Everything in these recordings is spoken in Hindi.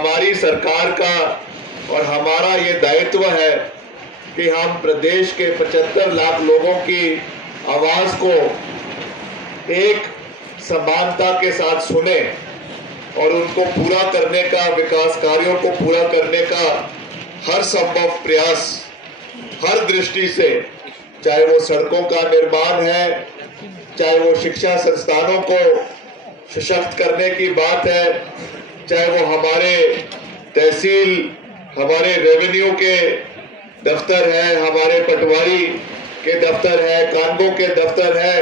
हमारी सरकार का और हमारा ये दायित्व है कि हम प्रदेश के 75 लाख लोगों की आवाज को एक समानता के साथ सुने और उनको पूरा करने का, विकास कार्यों को पूरा करने का हर संभव प्रयास हर दृष्टि से, चाहे वो सड़कों का निर्माण है, चाहे वो शिक्षा संस्थानों को सशक्त करने की बात है, चाहे वो हमारे तहसील, हमारे रेवेन्यू के दफ्तर है, हमारे पटवारी के दफ्तर है, कानूनों के दफ्तर है,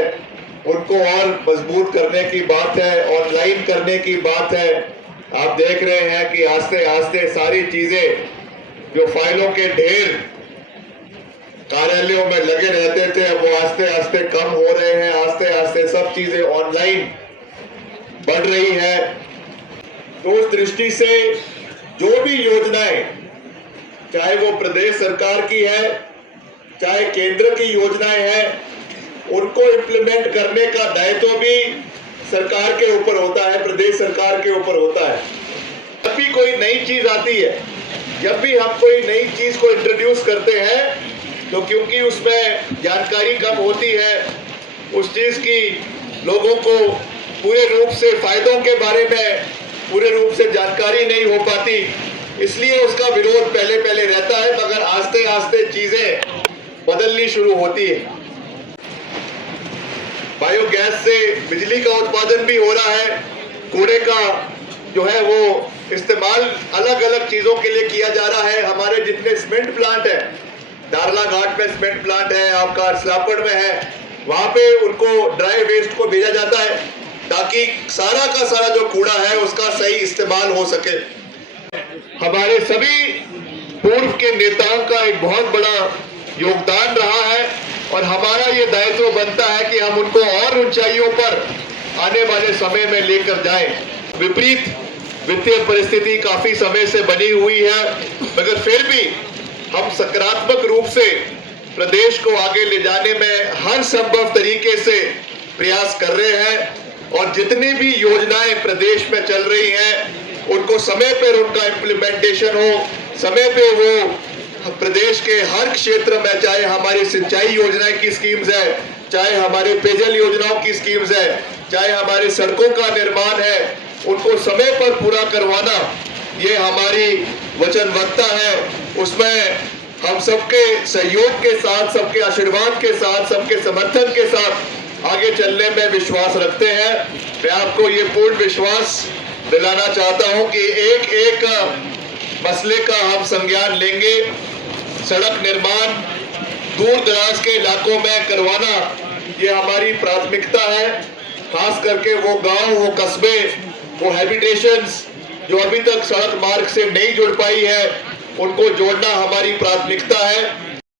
उनको और मजबूत करने की बात है, ऑनलाइन करने की बात है। आप देख रहे हैं कि आस्ते आस्ते सारी चीजें जो फाइलों के ढेर कार्यालयों में लगे रहते थे वो आस्ते आस्ते कम हो रहे हैं, आस्ते आस्ते सब चीजें ऑनलाइन बढ़ रही है। तो उस दृष्टि से जो भी योजनाएं, चाहे वो प्रदेश सरकार की है, चाहे केंद्र की योजनाएं हैं, उनको इम्प्लीमेंट करने का दायित्व भी सरकार के ऊपर होता है, प्रदेश सरकार के ऊपर होता है। जब भी कोई नई चीज आती है, जब भी हम कोई नई चीज को इंट्रोड्यूस करते हैं, तो क्योंकि उसमें जानकारी कम होती है, उस चीज की लोगों को पूरे रूप से फायदों के बारे में पूरे रूप से जानकारी नहीं हो पाती, इसलिए उसका विरोध पहले पहले रहता है, मगर आस्ते आस्ते चीजें बदलनी शुरू होती है। बायोगैस से बिजली का उत्पादन भी हो रहा है, कूड़े का जो है वो इस्तेमाल अलग अलग चीजों के लिए किया जा रहा है। हमारे जितने सीमेंट प्लांट है, दारला घाट में सीमेंट प्लांट है, आपका इस्लामपुर में है, वहां पे उनको ड्राई वेस्ट को भेजा जाता है ताकि सारा का सारा जो कूड़ा है उसका सही इस्तेमाल हो सके। हमारे सभी पूर्व के नेताओं का एक बहुत बड़ा योगदान रहा है और हमारा ये दायित्व बनता है कि हम उनको और ऊंचाइयों पर आने वाले समय में लेकर जाएं। विपरीत वित्तीय परिस्थिति काफी समय से बनी हुई है, मगर फिर भी हम सकारात्मक रूप से प्रदेश को आगे ले जाने में हर संभव तरीके से प्रयास कर रहे हैं और जितनी भी योजनाएं प्रदेश में चल रही हैं उनको समय पर उनका इम्प्लीमेंटेशन हो, समय पे वो प्रदेश के हर क्षेत्र में, चाहे हमारी सिंचाई योजनाएं की स्कीम्स है, चाहे हमारे पेयजल योजनाओं की स्कीम्स है, चाहे हमारे सड़कों का निर्माण है, उनको समय पर पूरा करवाना ये हमारी वचनबद्धता है। उसमें हम सबके सहयोग के साथ, सबके आशीर्वाद के साथ, सबके समर्थन के साथ आगे चलने में विश्वास रखते हैं। मैं आपको ये पूर्ण विश्वास दिलाना चाहता हूं कि एक एक मसले का हम संज्ञान लेंगे। सड़क निर्माण दूर दराज के इलाकों में करवाना ये हमारी प्राथमिकता है, खास करके वो गांव, वो कस्बे, वो हैबिटेशंस जो अभी तक सड़क मार्ग से नहीं जुड़ पाई है, उनको जोड़ना हमारी प्राथमिकता है।